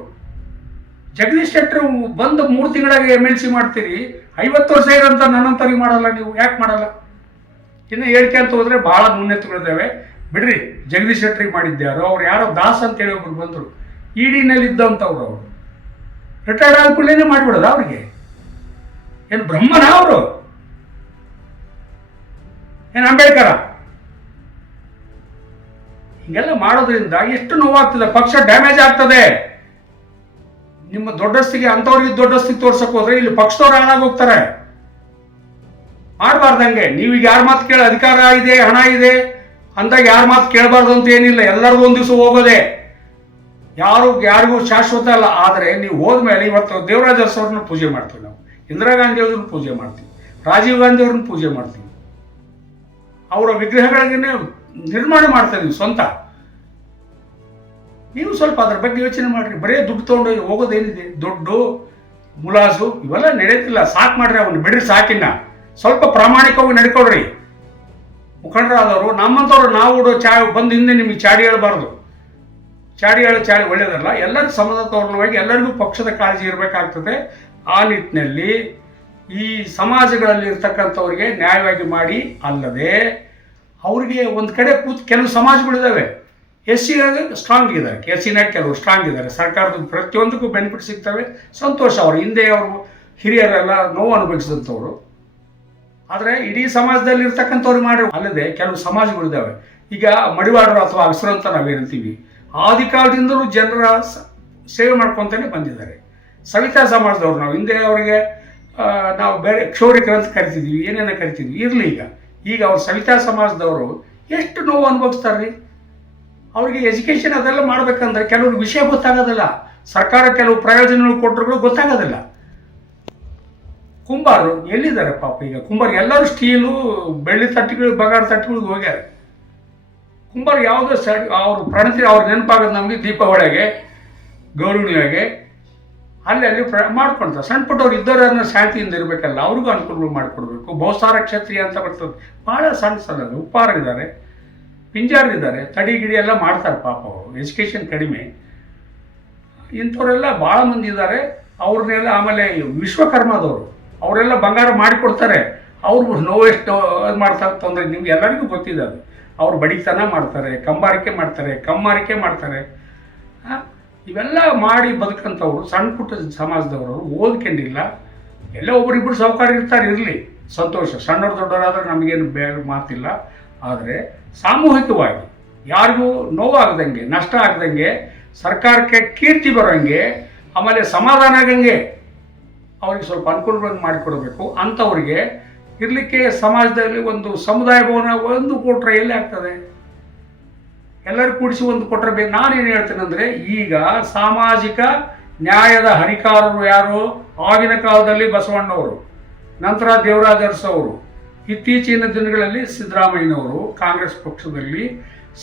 ಜಗದೀಶ್ ಶೆಟ್ಟರು ಬಂದು 3 ತಿಂಗಳಾಗಿ MLC ಮಾಡ್ತೀರಿ. 50 ವರ್ಷ ಇರೋಂಥ ನನ್ನಂತವ್ರಿಗೆ ಮಾಡಲ್ಲ ನೀವು, ಯಾಕೆ ಮಾಡಲ್ಲ? ಇನ್ನು ಹೇಳ್ಕೆ ಅಂತ ಹೋದರೆ ಭಾಳ ಮುನ್ನೆತ್ತುಗಳಿದ್ದಾವೆ, ಬಿಡ್ರಿ. ಜಗದೀಶ್ ಶೆಟ್ಟರಿಗೆ ಮಾಡಿದ್ಯಾರು? ಅವ್ರು ಯಾರೋ ದಾಸ್ ಅಂತೇಳಿ ಒಬ್ರು ಬಂದರು, ED-ನಲ್ಲಿ ಇದ್ದಂಥವ್ರು. ಅವರು ರಿಟೈರ್ಡ್ ಆದ ಕೂಡಲೇ ಮಾಡಿಬಿಡೋದು ಅವ್ರಿಗೆ. ಏನು ಬ್ರಹ್ಮನ ಅವರು? ಏನು ಅಂಬೇಡ್ಕರ? ಹಿಂಗೆಲ್ಲ ಮಾಡೋದ್ರಿಂದ ಎಷ್ಟು ನೋವಾಗ್ತದೆ, ಪಕ್ಷ ಡ್ಯಾಮೇಜ್ ಆಗ್ತದೆ. ನಿಮ್ಮ ದೊಡ್ಡಸ್ತಿಗೆ ಅಂಥವ್ರಿಗೆ ದೊಡ್ಡಸ್ತಿಗೆ ತೋರ್ಸಕ್ ಹೋದ್ರೆ ಇಲ್ಲಿ ಪಕ್ಷದವ್ರು ಹಾಳಾಗಿ ಹೋಗ್ತಾರೆ. ಮಾಡಬಾರ್ದಂಗೆ. ನೀವೀಗ ಯಾರ ಮಾತು ಕೇಳ, ಅಧಿಕಾರ ಇದೆ, ಹಣ ಇದೆ ಅಂದಾಗ ಯಾರ ಮಾತು ಕೇಳಬಾರ್ದು ಅಂತ ಏನಿಲ್ಲ. ಎಲ್ಲರಿಗೂ ಒಂದು ದಿವಸ ಹೋಗೋದೆ, ಯಾರಿಗೂ ಶಾಶ್ವತ ಅಲ್ಲ. ಆದರೆ ನೀವು ಹೋದ್ಮೇಲೆ ಇವತ್ತು ದೇವರಾಜ ಅರಸವ್ರನ್ನ ಪೂಜೆ ಮಾಡ್ತೀವಿ ನಾವು, ಇಂದಿರಾ ಗಾಂಧಿ ಅವ್ರನ್ನ ಪೂಜೆ ಮಾಡ್ತೀವಿ, ರಾಜೀವ್ ಗಾಂಧಿ ಅವ್ರನ್ನ ಪೂಜೆ ಮಾಡ್ತೀವಿ, ಅವರ ವಿಗ್ರಹಗಳಿಗೆ ನಿರ್ಮಾಣ ಮಾಡ್ತಾ ಇದೀವಿ ಸ್ವಂತ. ನೀವು ಸ್ವಲ್ಪ ಅದ್ರ ಬಗ್ಗೆ ಯೋಚನೆ ಮಾಡ್ರಿ. ಬರೀ ದುಡ್ಡು ತೊಗೊಂಡು ಹೋಗೋದೇನಿದೆ? ದುಡ್ಡು ಮುಲಾಜು ಇವೆಲ್ಲ ನಡೆಯುತ್ತಿಲ್ಲ. ಸಾಕು ಮಾಡ್ರಿ, ಅವನು ಬಿಡ್ರಿ, ಸಾಕಿನ್ನ ಸ್ವಲ್ಪ ಪ್ರಾಮಾಣಿಕವಾಗಿ ನಡ್ಕೊಳ್ರಿ. ಮುಖಂಡರಾದವರು ನಮ್ಮಂಥವ್ರು ನಾವು ಬಂದು ಹಿಂದೆ ನಿಮಗೆ ಚಾಡಿ ಹೇಳಬಾರ್ದು. ಚಾಡಿ ಒಳ್ಳೆಯದಲ್ಲ. ಎಲ್ಲರಿಗೂ ಸಮತೋಲನವಾಗಿ ಎಲ್ಲರಿಗೂ ಪಕ್ಷದ ಕಾಳಜಿ ಇರಬೇಕಾಗ್ತದೆ. ಆ ನಿಟ್ಟಿನಲ್ಲಿ ಈ ಸಮಾಜಗಳಲ್ಲಿ ಇರ್ತಕ್ಕಂಥವ್ರಿಗೆ ನ್ಯಾಯವಾಗಿ ಮಾಡಿ, ಅಲ್ಲದೆ ಅವ್ರಿಗೆ ಒಂದು ಕಡೆ ಕೆಲವು ಸಮಾಜಗಳಿದ್ದಾವೆ ಎಸ್ ಸಿ ಸ್ಟ್ರಾಂಗ್ ಇದ್ದಾರೆ, ಎಸ್ ಸಿನಾಗ ಕೆಲವರು ಸ್ಟ್ರಾಂಗ್ ಇದ್ದಾರೆ, ಸರ್ಕಾರದ ಪ್ರತಿಯೊಂದಕ್ಕೂ ಬೆನಿಫಿಟ್ ಸಿಗ್ತವೆ, ಸಂತೋಷ. ಅವರು ಹಿಂದೆ ಅವರು ಹಿರಿಯರೆಲ್ಲ ನೋವು ಅನುಭವಿಸಿದಂಥವ್ರು. ಆದರೆ ಇಡೀ ಸಮಾಜದಲ್ಲಿ ಇರ್ತಕ್ಕಂಥವ್ರು ಮಾಡಿ, ಅಲ್ಲದೆ ಕೆಲವು ಸಮಾಜಗಳಿದ್ದಾವೆ. ಈಗ ಮಡಿವಾಡರು ಅಥವಾ ಅಗಸರು ಅಂತ ನಾವೇನಂತೀವಿ, ಆದಿಕಾಲದಿಂದಲೂ ಜನರ ಸೇವೆ ಮಾಡ್ಕೊತಾನೆ ಬಂದಿದ್ದಾರೆ. ಸವಿತಾ ಸಮಾಜದವ್ರು ನಾವು ಹಿಂದೆ ಅವರಿಗೆ ನಾವು ಬೇರೆ ಕ್ಷೌರಿಕರು ಅಂತ ಕರಿತಿದ್ವಿ, ಏನೇನೋ ಕರಿತಿದ್ವಿ, ಇರಲಿ. ಈಗ ಅವ್ರು ಸವಿತಾ ಸಮಾಜದವರು ಎಷ್ಟು ನೋವು ಅನುಭವಿಸ್ತಾರೆ ರೀ. ಅವ್ರಿಗೆ ಎಜುಕೇಷನ್ ಅದೆಲ್ಲ ಮಾಡ್ಬೇಕಂದ್ರೆ ಕೆಲವ್ರಿಗೆ ವಿಷಯ ಗೊತ್ತಾಗೋದಿಲ್ಲ. ಸರ್ಕಾರ ಕೆಲವು ಪ್ರಯೋಜನಗಳು ಕೊಟ್ಟರು ಗೊತ್ತಾಗೋದಿಲ್ಲ. ಕುಂಬಾರರು ಎಲ್ಲಿದ್ದಾರೆ ಪಾಪ? ಈಗ ಕುಂಬಾರ ಎಲ್ಲರೂ ಸ್ಟೀಲು, ಬೆಳ್ಳಿ ತಟ್ಟೆಗಳು, ಬಂಗಾರ ತಟ್ಟೆಗಳಿಗೆ ಹೋಗ್ಯಾರ. ಕುಂಬಾರ ಯಾವುದೋ ಅವ್ರು ಪ್ರಣತಿ ಅವ್ರು ನೆನಪಾಗೋದು ನಮಗೆ ದೀಪಾವಳಿಗೆ, ಗೌರವಣಿಯಾಗೆ ಅಲ್ಲಿ ಮಾಡ್ಕೊಳ್ತಾರೆ. ಸಣ್ಣ ಪುಟ್ಟವ್ರು ಇದ್ದವ್ರು ಅನ್ನೋ ಶಾಂತಿಯಿಂದ ಇರಬೇಕಲ್ಲ, ಅವ್ರಿಗೂ ಅನುಕೂಲಗಳು ಮಾಡಿಕೊಡ್ಬೇಕು. ಬಹುಸಾರ ಕ್ಷತ್ರಿಯ ಅಂತ ಬರ್ತದೆ, ಭಾಳ ಸಣ್ಣ ಉಪ್ಪಾರಿದ್ದಾರೆ, ಪಿಂಜಾರಿದ್ದಾರೆ, ತಡಿ ಗಿಡಿ ಎಲ್ಲ ಮಾಡ್ತಾರೆ ಪಾಪ. ಅವರು ಎಜುಕೇಷನ್ ಕಡಿಮೆ. ಇಂಥವರೆಲ್ಲ ಭಾಳ ಮಂದಿ ಇದ್ದಾರೆ. ಅವ್ರನ್ನೆಲ್ಲ ಆಮೇಲೆ ವಿಶ್ವಕರ್ಮದವರು ಅವರೆಲ್ಲ ಬಂಗಾರ ಮಾಡಿಕೊಡ್ತಾರೆ. ಅವ್ರು ನೋವೆಷ್ಟು ಮಾಡ್ತಾರೆ ತೊಂದರೆ ನಿಮ್ಗೆ ಎಲ್ಲರಿಗೂ ಗೊತ್ತಿದೆ. ಅದು ಅವ್ರು ಬಡಿತನ ಮಾಡ್ತಾರೆ, ಕಂಬಾರಿಕೆ ಮಾಡ್ತಾರೆ, ಕಮ್ಮಾರಿಕೆ ಮಾಡ್ತಾರೆ. ಇವೆಲ್ಲ ಮಾಡಿ ಬದುಕಂಥವ್ರು ಸಣ್ಣ ಪುಟ್ಟ ಸಮಾಜದವರು ಓದ್ಕೊಂಡಿಲ್ಲ. ಎಲ್ಲ ಒಬ್ಬರಿಬ್ಬರು ಸಾಹುಕಾರ ಇರ್ತಾರೆ, ಇರಲಿ, ಸಂತೋಷ. ಸಣ್ಣವ್ರು ದೊಡ್ಡವರಾದ್ರೆ ನಮಗೇನು ಬೇರೆ ಮಾತಿಲ್ಲ. ಆದರೆ ಸಾಮೂಹಿಕವಾಗಿ ಯಾರಿಗೂ ನೋವಾಗದಂಗೆ, ನಷ್ಟ ಆಗದಂಗೆ, ಸರ್ಕಾರಕ್ಕೆ ಕೀರ್ತಿ ಬರೋಂಗೆ, ಆಮೇಲೆ ಸಮಾಧಾನ ಆಗಂಗೆ ಅವ್ರಿಗೆ ಸ್ವಲ್ಪ ಅನುಕೂಲಗಳನ್ನು ಮಾಡಿಕೊಡ್ಬೇಕು. ಅಂಥವ್ರಿಗೆ ಇರಲಿಕ್ಕೆ ಸಮಾಜದಲ್ಲಿ ಒಂದು ಸಮುದಾಯ ಭವನ ಒಂದು ಕೊಟ್ಟರೆ ಎಲ್ಲಿ ಆಗ್ತದೆ? ಎಲ್ಲರೂ ಕೂಡಿಸಿ ಒಂದು ಕೊಟ್ಟರೆ ಬೇಕು. ನಾನೇನು ಹೇಳ್ತೇನೆ ಅಂದರೆ, ಈಗ ಸಾಮಾಜಿಕ ನ್ಯಾಯದ ಹರಿಕಾರರು ಯಾರು? ಆಗಿನ ಕಾಲದಲ್ಲಿ ಬಸವಣ್ಣವರು, ನಂತರ ದೇವರಾಜ ಅರಸವರು, ಇತ್ತೀಚಿನ ದಿನಗಳಲ್ಲಿ ಸಿದ್ದರಾಮಯ್ಯನವರು. ಕಾಂಗ್ರೆಸ್ ಪಕ್ಷದಲ್ಲಿ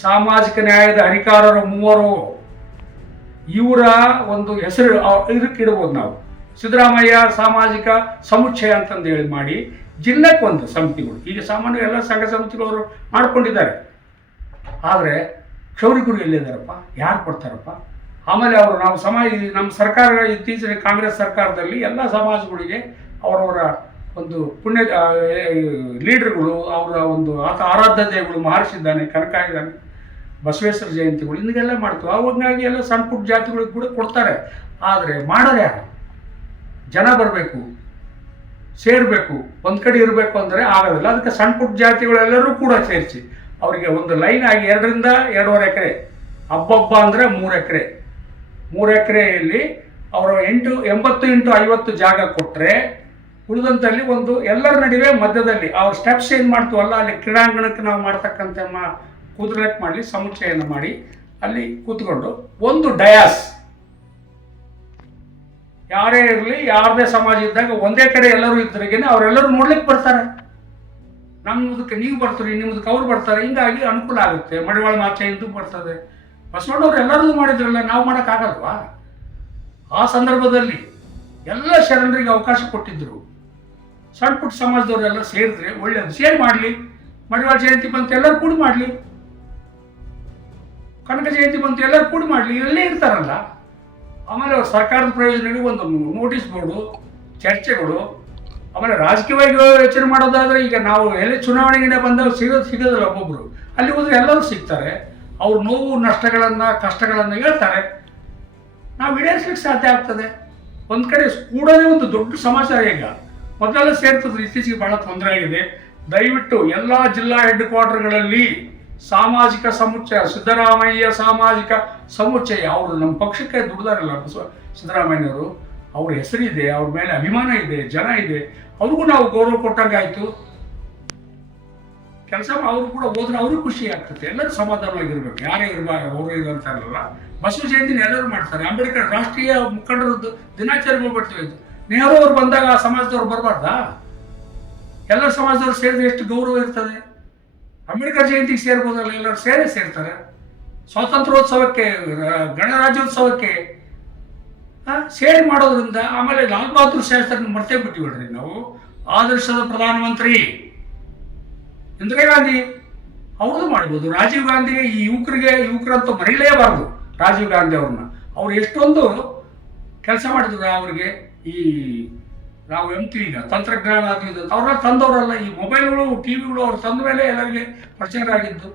ಸಾಮಾಜಿಕ ನ್ಯಾಯದ ಹರಿಕಾರರು ಮೂವರು. ಇವರ ಒಂದು ಹೆಸರು ಇದಕ್ಕೆ ಇಡ್ಬೋದು ನಾವು. ಸಿದ್ದರಾಮಯ್ಯ ಸಾಮಾಜಿಕ ಸಮುಚ್ಚಯ ಅಂತಂದು ಹೇಳಿ ಮಾಡಿ ಜಿಲ್ಲೆಗೆ ಒಂದು ಸಮಿತಿಗಳು, ಈಗ ಸಾಮಾನ್ಯ ಎಲ್ಲ ಸಂಘ ಸಮಿತಿಗಳು ಮಾಡ್ಕೊಂಡಿದ್ದಾರೆ. ಆದರೆ ಕ್ಷೌರಿಕರು ಎಲ್ಲಿದ್ದಾರಪ್ಪ? ಯಾರು ಕೊಡ್ತಾರಪ್ಪ? ಆಮೇಲೆ ಅವರು ನಮ್ಮ ಸರ್ಕಾರ ಇತ್ತೀಚಿನ ಕಾಂಗ್ರೆಸ್ ಸರ್ಕಾರದಲ್ಲಿ ಎಲ್ಲ ಸಮಾಜಗಳಿಗೆ ಅವರವರ ಒಂದು ಪುಣ್ಯ ಲೀಡರ್ಗಳು, ಅವರ ಒಂದು ಆರಾಧ್ಯ ದೇವಗಳು, ಮಹರ್ಷಿ ಇದ್ದಾನೆ, ಕನಕ ಇದ್ದಾನೆ, ಬಸವೇಶ್ವರ ಜಯಂತಿಗಳು ಹಿಂಗೆಲ್ಲ ಮಾಡ್ತೀವಿ. ಅವಾಗಾಗಿ ಎಲ್ಲ ಸಣ್ಣ ಪುಟ್ಟ ಜಾತಿಗಳಿಗೆ ಕೂಡ ಕೊಡ್ತಾರೆ. ಆದರೆ ಮಾಡೋರು ಯಾರು? ಜನ ಬರಬೇಕು, ಸೇರಬೇಕು, ಒಂದು ಕಡೆ ಇರಬೇಕು ಅಂದರೆ ಆಗೋದಿಲ್ಲ. ಅದಕ್ಕೆ ಸಣ್ಣ ಪುಟ್ಟ ಜಾತಿಗಳೆಲ್ಲರೂ ಕೂಡ ಸೇರಿಸಿ ಅವರಿಗೆ ಒಂದು ಲೈನ್ ಆಗಿ 2 ರಿಂದ 2.5 ಎಕರೆ, ಹಬ್ಬ ಅಂದರೆ 3 ಎಕರೆ, 3 ಎಕರೆಯಲ್ಲಿ ಅವರು 80 × 50 ಜಾಗ ಕೊಟ್ಟರೆ, ಉಳಿದಂಥಲ್ಲಿ ಒಂದು ಎಲ್ಲರ ನಡುವೆ ಮಧ್ಯದಲ್ಲಿ ಅವ್ರ ಸ್ಟೆಪ್ಸ್ ಏನು ಮಾಡ್ತೀವಲ್ಲ, ಅಲ್ಲಿ ಕ್ರೀಡಾಂಗಣಕ್ಕೆ ನಾವು ಮಾಡ್ತಕ್ಕಂಥ ಕೂತ್ಕೊಳ್ಳಕ್ಕೆ ಮಾಡಲಿ, ಸಮುಚ್ಚಯನ ಮಾಡಿ ಅಲ್ಲಿ ಕೂತ್ಕೊಂಡು ಒಂದು ಡಯಾಸ್, ಯಾರೇ ಇರಲಿ, ಯಾರದೇ ಸಮಾಜ ಇದ್ದಾಗ ಒಂದೇ ಕಡೆ ಎಲ್ಲರೂ ಇದ್ರಿಗೇನೆ ಅವರೆಲ್ಲರೂ ನೋಡ್ಲಿಕ್ಕೆ ಬರ್ತಾರೆ. ನಮ್ಮದಕ್ಕೆ ನೀವು ಬರ್ತೀರಿ, ನಿಮ್ಮದಕ್ಕೆ ಅವ್ರು ಬರ್ತಾರೆ. ಹಿಂಗಾಗಿ ಅನುಕೂಲ ಆಗುತ್ತೆ. ಮಡಿವಾಳ ಮಾಚೆ ಇಂದು ಬರ್ತದೆ. ಬಸವಣ್ಣವ್ರು ಎಲ್ಲರೂ ಮಾಡಿದ್ರಲ್ಲ, ನಾವು ಮಾಡೋಕ್ಕಾಗಲ್ವಾ? ಆ ಸಂದರ್ಭದಲ್ಲಿ ಎಲ್ಲ ಶರಣರಿಗೆ ಅವಕಾಶ ಕೊಟ್ಟಿದ್ದರು. ಸಣ್ಣ ಪುಟ್ಟ ಸಮಾಜದವರೆಲ್ಲ ಸೇರಿದ್ರೆ ಒಳ್ಳೆಯದು. ಸೇರಿ ಮಾಡಲಿ. ಮಡಿವಾಳ ಜಯಂತಿ ಬಂತು ಎಲ್ಲರೂ ಕೂಡಿ ಮಾಡಲಿ, ಕನಕ ಜಯಂತಿ ಬಂತು ಎಲ್ಲರೂ ಕೂಡಿ ಮಾಡಲಿ, ಇಲ್ಲೇ ಇರ್ತಾರಲ್ಲ. ಆಮೇಲೆ ಅವ್ರು ಸರ್ಕಾರದ ಪ್ರಯೋಜನಗಳಿಗೆ ಒಂದು ನೋಟಿಸ್ ಬೋರ್ಡು, ಚರ್ಚೆಗಳು, ಆಮೇಲೆ ರಾಜಕೀಯವಾಗಿ ಯೋಚನೆ ಮಾಡೋದಾದರೆ ಈಗ ನಾವು ಎಲ್ಲಿ ಚುನಾವಣೆಗೆ ಬಂದಾಗ ಸಿಗೋದಿಲ್ಲ ಒಬ್ಬೊಬ್ಬರು. ಅಲ್ಲಿ ಹೋದ್ರೆ ಎಲ್ಲರೂ ಸಿಗ್ತಾರೆ. ಅವ್ರ ನೋವು ನಷ್ಟಗಳನ್ನು, ಕಷ್ಟಗಳನ್ನು ಹೇಳ್ತಾರೆ. ನಾವು ಈಡೇರಿಸ್ಲಿಕ್ಕೆ ಸಾಧ್ಯ ಆಗ್ತದೆ. ಒಂದು ಕಡೆ ಕೂಡೋದೇ ಒಂದು ದೊಡ್ಡ ಸಮಾಚಾರ. ಈಗ ಮೊದಲೆಲ್ಲ ಸೇರ್ತಿದ್ರು, ಇತ್ತೀಚೆಗೆ ಬಹಳ ತೊಂದರೆ ಆಗಿದೆ. ದಯವಿಟ್ಟು ಎಲ್ಲ ಜಿಲ್ಲಾ ಹೆಡ್ ಕ್ವಾರ್ಟರ್ಗಳಲ್ಲಿ ಸಾಮಾಜಿಕ ಸಮುಚ್ಚಯ, ಸಿದ್ದರಾಮಯ್ಯ ಸಾಮಾಜಿಕ ಸಮುಚ್ಚಯ, ಅವರು ನಮ್ಮ ಪಕ್ಷಕ್ಕೆ ದುಡ್ದಾರಲ್ಲ ಸಿದ್ದರಾಮಯ್ಯನವರು, ಅವ್ರ ಹೆಸರಿದೆ, ಅವ್ರ ಮೇಲೆ ಅಭಿಮಾನ ಇದೆ, ಜನ ಇದೆ, ಅವ್ರಿಗೂ ನಾವು ಗೌರವ ಕೊಟ್ಟಂಗಾಯ್ತು. ಕೆಲಸ ಅವರು ಕೂಡ ಹೋದ್ರೆ ಅವ್ರಿಗೂ ಖುಷಿ ಆಗ್ತದೆ. ಎಲ್ಲರೂ ಸಮಾಧಾನವಾಗಿರ್ಬೇಕು, ಯಾರೇ ಇರಬಾರ್ದು, ಅವರು ಇರೋಂತಾರಲ್ಲ. ಬಸವ ಜಯಂತಿನ ಎಲ್ಲರೂ ಮಾಡ್ತಾರೆ. ಅಂಬೇಡ್ಕರ್ ರಾಷ್ಟ್ರೀಯ ಮುಖಂಡರದ್ದು ದಿನಾಚರಣೆ ಬರ್ತೀವಿ. ನೆಹರು ಅವ್ರು ಬಂದಾಗ ಆ ಸಮಾಜದವ್ರು ಬರಬಾರ್ದಾ? ಎಲ್ಲ ಸಮಾಜದವ್ರು ಸೇರಿದ್ರೆ ಎಷ್ಟು ಗೌರವ ಇರ್ತದೆ. ಅಂಬೇಡ್ಕರ್ ಜಯಂತಿಗೆ ಸೇರ್ಬೋದಲ್ಲ, ಎಲ್ಲರೂ ಸೇರ್ತಾರೆ. ಸ್ವಾತಂತ್ರ್ಯೋತ್ಸವಕ್ಕೆ, ಗಣರಾಜ್ಯೋತ್ಸವಕ್ಕೆ ಸೇರಿ ಮಾಡೋದ್ರಿಂದ. ಆಮೇಲೆ ಲಾಲ್ ಬಹದ್ದೂರ್ ಶಾಸ್ತ್ರಿ ಮರ್ತೇ ಬಿಟ್ಟಿಬಿಡ್ರಿ ನಾವು. ಆದರ್ಶದ ಪ್ರಧಾನಮಂತ್ರಿ ಇಂದಿರಾ ಗಾಂಧಿ ಅವ್ರದ್ದು ಮಾಡ್ಬೋದು. ರಾಜೀವ್ ಗಾಂಧಿಗೆ, ಈ ಯುವಕರಂತೂ ಮರಿಲೇಬಾರ್ದು ರಾಜೀವ್ ಗಾಂಧಿ ಅವ್ರನ್ನ. ಅವ್ರು ಎಷ್ಟೊಂದು ಕೆಲಸ ಮಾಡಿದ್ರು. ಅವ್ರಿಗೆ ಈ ನಾವು ಎಂತೀವಿ ಈಗ ತಂತ್ರಜ್ಞಾನ ಅದು ಇದು ಅವ್ರನ್ನ ತಂದವರಲ್ಲ. ಈ ಮೊಬೈಲ್ಗಳು, ಟಿವಿಗಳು ಅವ್ರು ತಂದ ಮೇಲೆ ಎಲ್ಲರಿಗೆ ಪರಿಚಯರಾಗಿದ್ದು.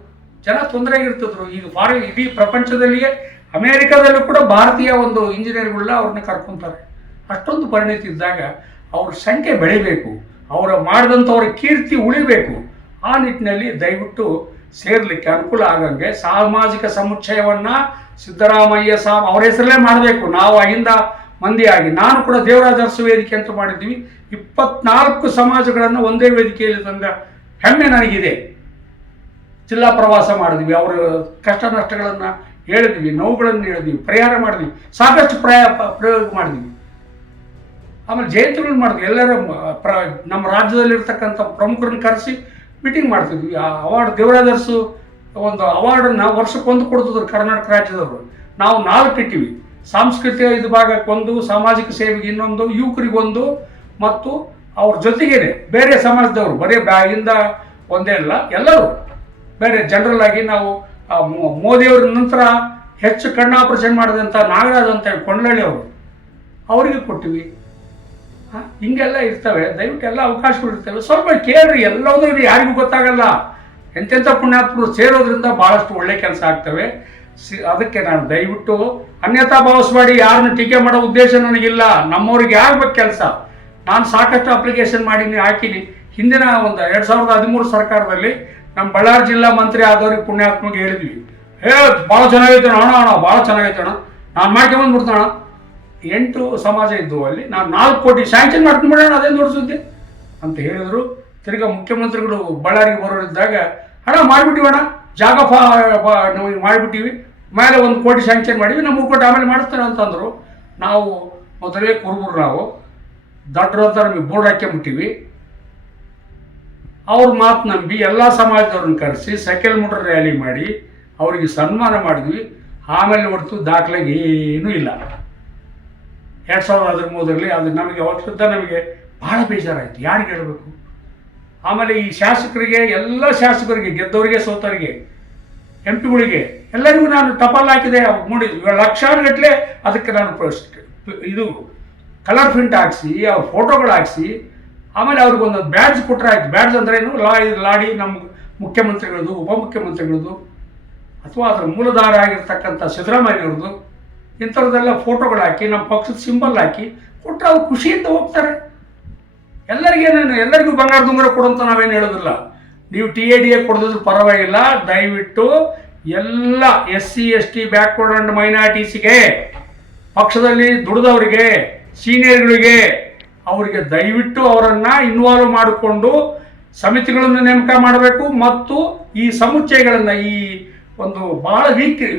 ಜನ ತೊಂದರೆಗಿರ್ತಿದ್ರು. ಈಗ ಇಡೀ ಪ್ರಪಂಚದಲ್ಲಿಯೇ ಅಮೇರಿಕಾದಲ್ಲೂ ಕೂಡ ಭಾರತೀಯ ಒಂದು ಇಂಜಿನಿಯರ್ಗಳನ್ನ ಅವ್ರನ್ನ ಕರ್ಕೊಂತಾರೆ. ಅಷ್ಟೊಂದು ಪರಿಣಿತಿ ಇದ್ದಾಗ ಅವ್ರ ಸಂಖ್ಯೆ ಬೆಳಿಬೇಕು, ಅವರ ಮಾಡಿದಂಥವ್ರ ಕೀರ್ತಿ ಉಳಿಬೇಕು. ಆ ನಿಟ್ಟಿನಲ್ಲಿ ದಯವಿಟ್ಟು ಸೇರ್ಲಿಕ್ಕೆ ಅನುಕೂಲ ಆಗಂಗೆ ಸಾಮಾಜಿಕ ಸಮುಚ್ಚಯವನ್ನು ಸಿದ್ದರಾಮಯ್ಯ ಅವ್ರ ಹೆಸರಲ್ಲೇ ಮಾಡಬೇಕು. ನಾವು ಆಗಿಂದ ಮಂದಿಯಾಗಿ, ನಾನು ಕೂಡ ದೇವರಾಜ ಅರಸು ವೇದಿಕೆ ಅಂತ ಮಾಡಿದ್ದೀವಿ. 24 ಸಮಾಜಗಳನ್ನು ಒಂದೇ ವೇದಿಕೆಯಲ್ಲಿ ತಂದ ಹೆಮ್ಮೆ ನನಗಿದೆ. ಜಿಲ್ಲಾ ಪ್ರವಾಸ ಮಾಡಿದ್ವಿ, ಅವರ ಕಷ್ಟ ನಷ್ಟಗಳನ್ನು ಹೇಳಿದ್ವಿ, ನೋವುಗಳನ್ನು ಹೇಳಿದ್ವಿ, ಪರಿಹಾರ ಮಾಡಿದ್ವಿ, ಸಾಕಷ್ಟು ಪ್ರಯೋಗ ಮಾಡಿದ್ವಿ. ಆಮೇಲೆ ಜಯಂತಿಗಳನ್ನು ಮಾಡಿದ್ವಿ. ಎಲ್ಲರ ನಮ್ಮ ರಾಜ್ಯದಲ್ಲಿರ್ತಕ್ಕಂಥ ಪ್ರಮುಖರನ್ನು ಕರೆಸಿ ಮೀಟಿಂಗ್ ಮಾಡ್ತಿದ್ವಿ. ಆ ಅವಾರ್ಡ್ ದೇವರಾಜ ಅರಸು ಒಂದು ಅವಾರ್ಡನ್ನು ವರ್ಷಕ್ಕೊಂದು ಕೊಡ್ತಿದ್ರು ಕರ್ನಾಟಕ ರಾಜ್ಯದವರು. ನಾವು 4 ಇಟ್ಟಿವಿ. ಸಾಂಸ್ಕೃತಿಕ ಭಾಗಕ್ಕೊಂದು, ಸಾಮಾಜಿಕ ಸೇವೆಗೆ ಇನ್ನೊಂದು, ಯುವಕರಿಗೊಂದು, ಮತ್ತು ಅವ್ರ ಜೊತೆಗೇನೆ ಬೇರೆ ಸಮಾಜದವರು, ಬರೀ ಬ್ಯಾಗಿಂದ ಒಂದೇ ಅಲ್ಲ, ಎಲ್ಲರೂ ಬೇರೆ ಜನರಲ್ ಆಗಿ. ನಾವು ಮೋದಿಯವ್ರ ನಂತರ ಹೆಚ್ಚು ಕಣ್ಣು ಆಪರೇಷನ್ ಮಾಡಿದಂಥ ನಾಗರಾಜ್ ಅಂತ ಹೇಳಿ ಕೊಂಡಳ್ಳಿ ಅವರು, ಅವರಿಗೆ ಕೊಟ್ಟಿವಿ. ಹಿಂಗೆಲ್ಲ ಇರ್ತವೆ. ದಯವಿಟ್ಟು ಎಲ್ಲ ಅವಕಾಶಗಳು ಇರ್ತವೆ. ಸ್ವಲ್ಪ ಕೇಳ್ರಿ, ಎಲ್ಲವೂ ಯಾರಿಗೂ ಗೊತ್ತಾಗಲ್ಲ. ಎಂತೆಂಥ ಪುಣ್ಯಾತ್ಮರು ಸೇರೋದ್ರಿಂದ ಭಾಳಷ್ಟು ಒಳ್ಳೆ ಕೆಲಸ ಆಗ್ತವೆ. ಅದಕ್ಕೆ ನಾನು ದಯವಿಟ್ಟು ಅನ್ಯತಾ ಭಾವಿಸ್ಬೇಡಿ. ಯಾರನ್ನ ಟೀಕೆ ಮಾಡೋ ಉದ್ದೇಶ ನನಗಿಲ್ಲ. ನಮ್ಮವ್ರಿಗೆ ಆಗ್ಬೇಕು ಕೆಲಸ. ನಾನು ಸಾಕಷ್ಟು ಅಪ್ಲಿಕೇಶನ್ ಮಾಡೀನಿ, ಹಾಕೀನಿ. ಹಿಂದಿನ ಒಂದು 2013 ಸರ್ಕಾರದಲ್ಲಿ ನಮ್ಮ ಬಳ್ಳಾರಿ ಜಿಲ್ಲಾ ಮಂತ್ರಿ ಆದವ್ರಿಗೆ ಪುಣ್ಯಾತ್ಮಗೆ ಹೇಳಿದ್ವಿ, ಭಾಳ ಚೆನ್ನಾಗೈತೆ ಅಣ್ಣ, ಭಾಳ ಚೆನ್ನಾಗೈತೆ ಅಣ್ಣ, ನಾನು ಮಾಡ್ಕೊಂಬಂದ್ಬಿಡ್ತಣ. 8 ಸಮಾಜ ಇದ್ದು ಅಲ್ಲಿ ನಾನು 4 ಕೋಟಿ ಸ್ಯಾಂಕ್ಷನ್ ಮಾಡ್ಕೊಂಡ್ಬಿಡೋಣ, ಅದೇನು ದೊಡ್ಡ ಸುದ್ದಿ ಅಂತ ಹೇಳಿದ್ರು. ತಿರ್ಗಾ ಮುಖ್ಯಮಂತ್ರಿಗಳು ಬಳ್ಳಾರಿಗೆ ಬರೋರಿದ್ದಾಗ, ಹಣ ಮಾಡಿಬಿಟ್ಟಿವಣ್ಣ, ಜಾಗ ನಾವು ಮಾಡಿಬಿಟ್ಟಿವಿ, ಮೇಲೆ 1 ಕೋಟಿ ಸ್ಯಾಂಕ್ಷನ್ ಮಾಡಿವಿ, ನಮ್ಮ 3 ಕೋಟಿ ಆಮೇಲೆ ಮಾಡಿಸ್ತಾರೆ ಅಂತಂದರು. ನಾವು ಮೊದಲೇ ಕುರುಬರು, ನಾವು ದೊಡ್ಡರು ಅಂತ ನಮಗೆ ಬೋರ್ಡ್ ಹಾಕ್ಕೊಂಬಿಟ್ಟಿವಿ. ಅವ್ರ ಮಾತು ನಂಬಿ ಎಲ್ಲ ಸಮಾಜದವ್ರನ್ನ ಕರೆಸಿ ಸೈಕಲ್ ಮೋಟರ್ ರ್ಯಾಲಿ ಮಾಡಿ ಅವರಿಗೆ ಸನ್ಮಾನ ಮಾಡಿದ್ವಿ. ಆಮೇಲೆ ಹೊರತು ದಾಖಲೆಗೆ ಏನೂ ಇಲ್ಲ. 2013ರಲ್ಲಿ ಅದು ನಮಗೆ ಅವತ್ತಿದ್ದ ನಮಗೆ ಭಾಳ ಬೇಜಾರಾಯಿತು. ಯಾರಿಗೆ ಹೇಳಬೇಕು? ಆಮೇಲೆ ಈ ಶಾಸಕರಿಗೆ, ಎಲ್ಲ ಶಾಸಕರಿಗೆ, ಗೆದ್ದವರಿಗೆ, ಸೋತವರಿಗೆ, ಎಂಪಿಗಳಿಗೆ ಎಲ್ಲರಿಗೂ ನಾನು ಟಪಾಲ್ ಹಾಕಿದೆ. ನೋಡಿ, ಲಕ್ಷಾನುಗಟ್ಟಲೆ ಅದಕ್ಕೆ ನಾನು ಇದು ಕಲರ್ ಪ್ರಿಂಟ್ ಹಾಕಿಸಿ, ಅವ್ರ ಫೋಟೋಗಳು ಹಾಕಿಸಿ, ಆಮೇಲೆ ಅವ್ರಿಗೆ ಒಂದೊಂದು ಬ್ಯಾಡ್ಜ್ ಕೊಟ್ಟರೆ ಆಯ್ತು. ಬ್ಯಾಡ್ಜ್ ಅಂದ್ರೆ ಏನು? ಲಾಡಿ ನಮ್ಮ ಮುಖ್ಯಮಂತ್ರಿಗಳದ್ದು, ಉಪಮುಖ್ಯಮಂತ್ರಿಗಳದ್ದು, ಅಥವಾ ಅದರ ಮೂಲಧಾರ ಆಗಿರ್ತಕ್ಕಂಥ ಸಿದ್ದರಾಮಯ್ಯವ್ರದ್ದು, ಇಂಥವ್ರದ್ದೆಲ್ಲ ಫೋಟೋಗಳು ಹಾಕಿ, ನಮ್ಮ ಪಕ್ಷದ ಸಿಂಬಲ್ ಹಾಕಿ ಕೊಟ್ಟರೆ ಅವ್ರು ಖುಷಿಯಿಂದ ಹೋಗ್ತಾರೆ. ಎಲ್ಲರಿಗೂ ಬಂಗಾರ ದುಂಗರ ಕೊಡುವಂತ ನಾವೇನು ಹೇಳೋದಿಲ್ಲ. ನೀವು TADA ಕೊಡೋದ್ರ ಪರವಾಗಿಲ್ಲ. ದಯವಿಟ್ಟು ಎಲ್ಲ SC ST ಬ್ಯಾಕ್ವರ್ಡ್ ಅಂಡ್ ಮೈನಾರಿಟೀಸ್ಗೆ, ಪಕ್ಷದಲ್ಲಿ ದುಡಿದವರಿಗೆ, ಸೀನಿಯರ್ಗಳಿಗೆ, ಅವರಿಗೆ ದಯವಿಟ್ಟು ಅವರನ್ನು ಇನ್ವಾಲ್ವ್ ಮಾಡಿಕೊಂಡು ಸಮಿತಿಗಳನ್ನು ನೇಮಕ ಮಾಡಬೇಕು. ಮತ್ತು ಈ ಸಮುಚ್ಚಯಗಳನ್ನು, ಈ ಒಂದು ಭಾಳ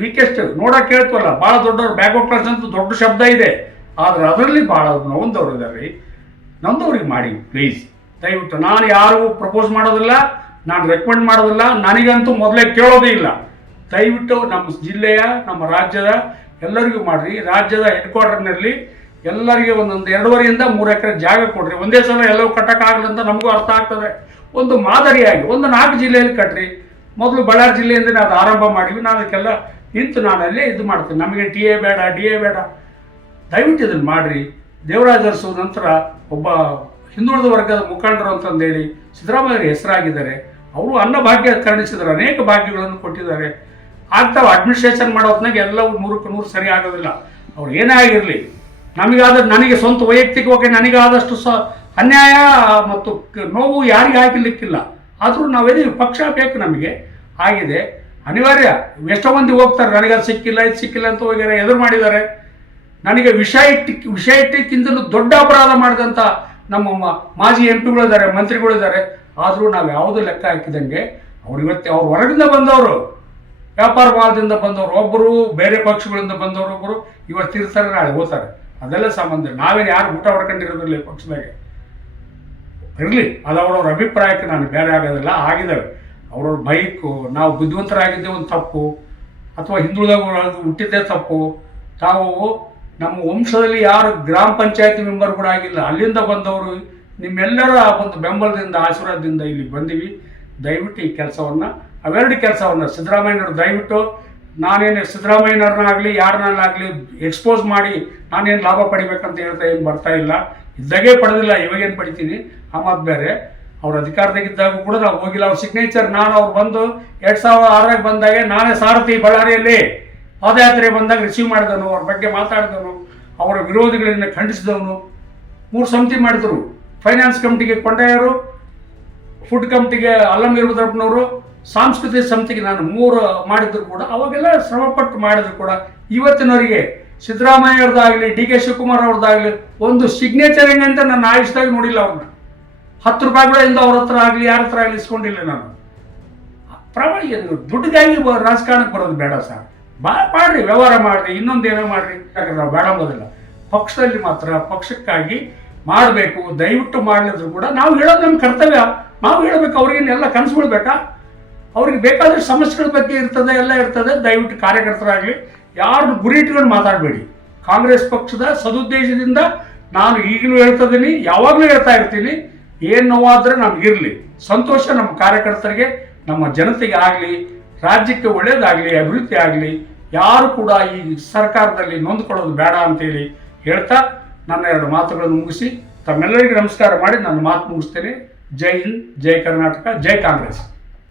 ವೀಕೆಸ್ಟ್ ನೋಡೋಕೆ ಹೇಳ್ತೀವಲ್ಲ, ಭಾಳ ದೊಡ್ಡವ್ರು, ಬ್ಯಾಕ್ವರ್ಡ್ ಕ್ಲಾಸ್ ಅಂತ ದೊಡ್ಡ ಶಬ್ದ ಇದೆ, ಆದರೆ ಅದರಲ್ಲಿ ಭಾಳ ನೊಂದವ್ರು ಇದ್ದಾರೆ. ನೊಂದವ್ರಿಗೆ ಮಾಡಿ ಪ್ಲೀಸ್, ದಯವಿಟ್ಟು. ನಾನು ಯಾರಿಗೂ ಪ್ರಪೋಸ್ ಮಾಡೋದಿಲ್ಲ, ನಾನು ರೆಕಮೆಂಡ್ ಮಾಡೋದಿಲ್ಲ, ನನಗಂತೂ ಮೊದಲೇ ಕೇಳೋದೇ ಇಲ್ಲ. ದಯವಿಟ್ಟು ನಮ್ಮ ಜಿಲ್ಲೆಯ, ನಮ್ಮ ರಾಜ್ಯದ ಎಲ್ಲರಿಗೂ ಮಾಡಿರಿ. ರಾಜ್ಯದ ಹೆಡ್ ಕ್ವಾರ್ಟರ್ನಲ್ಲಿ ಎಲ್ಲರಿಗೆ ಒಂದೊಂದು 2.5 ಇಂದ 3 ಎಕರೆ ಜಾಗ ಕೊಡ್ರಿ. ಒಂದೇ ಸಲ ಎಲ್ಲವೂ ಕಟ್ಟಕ್ಕಾಗಲ್ಲ ಅಂತ ನಮಗೂ ಅರ್ಥ ಆಗ್ತದೆ. ಒಂದು ಮಾದರಿಯಾಗಿ ಒಂದು 4 ಜಿಲ್ಲೆಯಲ್ಲಿ ಕಟ್ಟ್ರಿ. ಮೊದಲು ಬಳ್ಳಾರಿ ಜಿಲ್ಲೆಯಿಂದ ಅದು ಆರಂಭ ಮಾಡಿವಿ. ನಾನು ಅದಕ್ಕೆಲ್ಲ ನಿಂತು ನಾನಲ್ಲೇ ಇದು ಮಾಡ್ತೀನಿ. ನಮಗೆ TA ಬೇಡ, DA ಬೇಡ. ದಯವಿಟ್ಟು ಇದನ್ನು ಮಾಡಿರಿ. ದೇವರಾಜ ಅರಸು ನಂತರ ಒಬ್ಬ ಹಿಂದುಳಿದ ವರ್ಗದ ಮುಖಂಡರು ಅಂತಂದೇಳಿ ಸಿದ್ದರಾಮಯ್ಯರ ಹೆಸರಾಗಿದ್ದಾರೆ. ಅವರು ಅನ್ನಭಾಗ್ಯ ಕರುಣಿಸಿದ್ದಾರೆ, ಅನೇಕ ಭಾಗ್ಯಗಳನ್ನು ಕೊಟ್ಟಿದ್ದಾರೆ. ಆಗ್ತಾವೆ. ಅಡ್ಮಿನಿಸ್ಟ್ರೇಷನ್ ಮಾಡೋ ಹೊತ್ನಾಗ ಎಲ್ಲವೂ 100ಕ್ಕೆ 100 ಸರಿ ಆಗೋದಿಲ್ಲ. ಅವ್ರು ಏನೇ ಆಗಿರಲಿ, ನನಗೆ ಸ್ವಂತ ವೈಯಕ್ತಿಕವಾಗಿ ನನಗಾದಷ್ಟು ಅನ್ಯಾಯ ಮತ್ತು ನೋವು ಯಾರಿಗೆ ಆಗಿರ್ಲಿಕ್ಕಿಲ್ಲ. ಆದರೂ ನಾವೇನು ಪಕ್ಷ ಬೇಕು ನಮಗೆ ಆಗಿದೆ, ಅನಿವಾರ್ಯ. ಎಷ್ಟೋ ಮಂದಿ ಹೋಗ್ತಾರೆ, ನನಗದು ಸಿಕ್ಕಿಲ್ಲ ಇದು ಸಿಕ್ಕಿಲ್ಲ ಅಂತ ಹೋಗ್ಯಾರೆ, ಎದುರು ಮಾಡಿದ್ದಾರೆ. ನನಗೆ ವಿಷಯ ಇಟ್ಟಕ್ಕಿಂತಲೂ ದೊಡ್ಡ ಅಪರಾಧ ಮಾಡಿದಂಥ ನಮ್ಮ ಮಾಜಿ MP ಗಳಿದ್ದಾರೆ, ಮಂತ್ರಿಗಳಿದ್ದಾರೆ. ಆದರೂ ನಾವು ಯಾವುದೂ ಲೆಕ್ಕ ಹಾಕಿದಂಗೆ ಅವ್ರು ಅವ್ರು ಹೊರಗಿಂದ ಬಂದವರು, ವ್ಯಾಪಾರ ಮಾಲದಿಂದ ಬಂದವರು, ಒಬ್ಬರು ಬೇರೆ ಪಕ್ಷಗಳಿಂದ ಬಂದವರು, ಒಬ್ಬರು ಇವತ್ತು ಇರ್ತಾರೆ, ನಾಳೆ ಹೋಗ್ತಾರೆ. ಅದೆಲ್ಲ ಸಂಬಂಧ. ನಾವೇನು ಯಾರು ಊಟ ಹೊಡ್ಕೊಂಡಿರೋದಿಲ್ಲ ಪಕ್ಷದಾಗೆ ಇರಲಿ. ಅದು ಅವ್ರವ್ರ ಅಭಿಪ್ರಾಯಕ್ಕೆ ನಾನು ಬೇರೆ ಆಗೋದಿಲ್ಲ. ಆಗಿದ್ದಾವೆ ಅವ್ರವ್ರ ಬೈಕು. ನಾವು ಬುದ್ಧಿವಂತರಾಗಿದ್ದೇ ಒಂದು ತಪ್ಪು, ಅಥವಾ ಹಿಂದುಳಿದಾಗ ಹುಟ್ಟಿದ್ದೇ ತಪ್ಪು. ತಾವು ನಮ್ಮ ವಂಶದಲ್ಲಿ ಯಾರು ಗ್ರಾಮ ಪಂಚಾಯತಿ ಮೆಂಬರ್ ಕೂಡ ಆಗಿಲ್ಲ, ಅಲ್ಲಿಂದ ಬಂದವರು ನಿಮ್ಮೆಲ್ಲರ ಒಂದು ಬೆಂಬಲದಿಂದ ಆಶೀರ್ವಾದದಿಂದ ಇಲ್ಲಿ ಬಂದೀವಿ. ದಯವಿಟ್ಟು ಈ ಕೆಲಸವನ್ನು, ಅವೆರಡು ಕೆಲಸವನ್ನು ಸಿದ್ದರಾಮಯ್ಯನವರು ದಯವಿಟ್ಟು, ನಾನೇನು ಸಿದ್ದರಾಮಯ್ಯನವ್ರನ್ನಾಗಲಿ ಯಾರನ್ನಾಗಲಿ ಎಕ್ಸ್ಪೋಸ್ ಮಾಡಿ ನಾನೇನು ಲಾಭ ಪಡಿಬೇಕಂತ ಹೇಳ್ತಾ ಏನು ಬರ್ತಾ ಇಲ್ಲ. ಇದ್ದಾಗೆ ಪಡೆದಿಲ್ಲ, ಇವಾಗೇನು ಪಡಿತೀನಿ ಆ ಮಾತು ಬೇರೆ. ಅವ್ರ ಅಧಿಕಾರದಾಗಿದ್ದಾಗ ಕೂಡ ನಾವು ಹೋಗಿಲ್ಲ. ಅವ್ರ ಸಿಗ್ನೇಚರ್ ಅವ್ರು ಬಂದು 2006 ಬಂದಾಗ ನಾನೇ ಸಾರಥಿ ಬಳ್ಳಾರಿಯಲ್ಲಿ ಪಾದಯಾತ್ರೆ ಬಂದಾಗ ರಿಸೀವ್ ಮಾಡಿದವನು, ಅವ್ರ ಬಗ್ಗೆ ಮಾತಾಡಿದವನು, ಅವರ ವಿರೋಧಿಗಳಿಂದ ಖಂಡಿಸಿದವನು. 3 ಸಮಿತಿ ಮಾಡಿದ್ರು. ಫೈನಾನ್ಸ್ ಕಮಿಟಿಗೆ ಕೊಂಡಯ್ಯರು, ಫುಡ್ ಕಮಿಟಿಗೆ ಅಲ್ಲಂ ವೀರಭದ್ರಪ್ಪನವರು, ಸಾಂಸ್ಕೃತಿಕ ಸಮಿತಿಗೆ ನಾನು 3 ಮಾಡಿದ್ರು ಕೂಡ ಅವಾಗೆಲ್ಲ ಶ್ರಮಪಟ್ಟು ಮಾಡಿದ್ರು ಕೂಡ ಇವತ್ತಿನವರಿಗೆ ಸಿದ್ದರಾಮಯ್ಯವ್ರದ್ದಾಗಲಿ DK ಶಿವಕುಮಾರ್ ಅವ್ರದ್ದಾಗಲಿ ಒಂದು ಸಿಗ್ನೇಚರ್ ಹೆಂಗೆ ಅಂತ ನನ್ನ ಆಯುಷ್ದಾಗ ನೋಡಿಲ್ಲ. ಅವ್ರನ್ನ 10 ರೂಪಾಯಿಗಳಿಂದ ಅವ್ರ ಹತ್ರ ಆಗಲಿ ಯಾರ ಹತ್ರ ಆಗಲಿ ಇಸ್ಕೊಂಡಿಲ್ಲ ನಾನು. ದುಡ್ಡಿಗಾಗಿ ರಾಜಕಾರಣಕ್ಕೆ ಬರೋದು ಬೇಡ ಸರ್. ಮಾಡ್ರಿ, ವ್ಯವಹಾರ ಮಾಡ್ರಿ, ಇನ್ನೊಂದೇನೋ ಮಾಡ್ರಿ, ಯಾಕಂದ್ರೆ ನಾವು ಬೇಡ ಅಂಬೋದಿಲ್ಲ. ಪಕ್ಷದಲ್ಲಿ ಮಾತ್ರ ಪಕ್ಷಕ್ಕಾಗಿ ಮಾಡಬೇಕು. ದಯವಿಟ್ಟು ಮಾಡಲಿದ್ರು ಕೂಡ ನಾವು ಹೇಳೋದು ನಮ್ಮ ಕರ್ತವ್ಯ, ನಾವು ಹೇಳಬೇಕು. ಅವ್ರಿಗೇನೆಲ್ಲ ಕನಸುಗಳು ಬೇಕಾ? ಅವ್ರಿಗೆ ಬೇಕಾದಷ್ಟು ಸಮಸ್ಯೆಗಳ ಬಗ್ಗೆ ಇರ್ತದೆ, ಎಲ್ಲ ಇರ್ತದೆ. ದಯವಿಟ್ಟು ಕಾರ್ಯಕರ್ತರಾಗಲಿ ಯಾರು ಗುರಿ ಇಟ್ಕೊಂಡು ಮಾತಾಡಬೇಡಿ. ಕಾಂಗ್ರೆಸ್ ಪಕ್ಷದ ಸದುದ್ದೇಶದಿಂದ ನಾನು ಈಗಲೂ ಹೇಳ್ತಿದ್ದೀನಿ, ಯಾವಾಗಲೂ ಹೇಳ್ತಾ ಇರ್ತೀನಿ. ಏನು ನೋವಾದರೆ ನಮಗಿರಲಿ, ಸಂತೋಷ ನಮ್ಮ ಕಾರ್ಯಕರ್ತರಿಗೆ, ನಮ್ಮ ಜನತೆಗೆ ಆಗಲಿ, ರಾಜ್ಯಕ್ಕೆ ಒಳ್ಳೆಯದಾಗಲಿ, ಅಭಿವೃದ್ಧಿ ಆಗಲಿ. ಯಾರು ಕೂಡ ಈ ಸರ್ಕಾರದಲ್ಲಿ ನೊಂದ್ಕೊಳ್ಳೋದು ಬೇಡ ಅಂತೇಳಿ ಹೇಳ್ತಾ ನನ್ನ 2 ಮಾತುಗಳನ್ನು ಮುಗಿಸಿ ತಮ್ಮೆಲ್ಲರಿಗೂ ನಮಸ್ಕಾರ ಮಾಡಿ ನನ್ನ ಮಾತು ಮುಗಿಸ್ತೇನೆ. ಜೈ ಹಿಂದ್, ಜೈ ಕರ್ನಾಟಕ, ಜೈ ಕಾಂಗ್ರೆಸ್.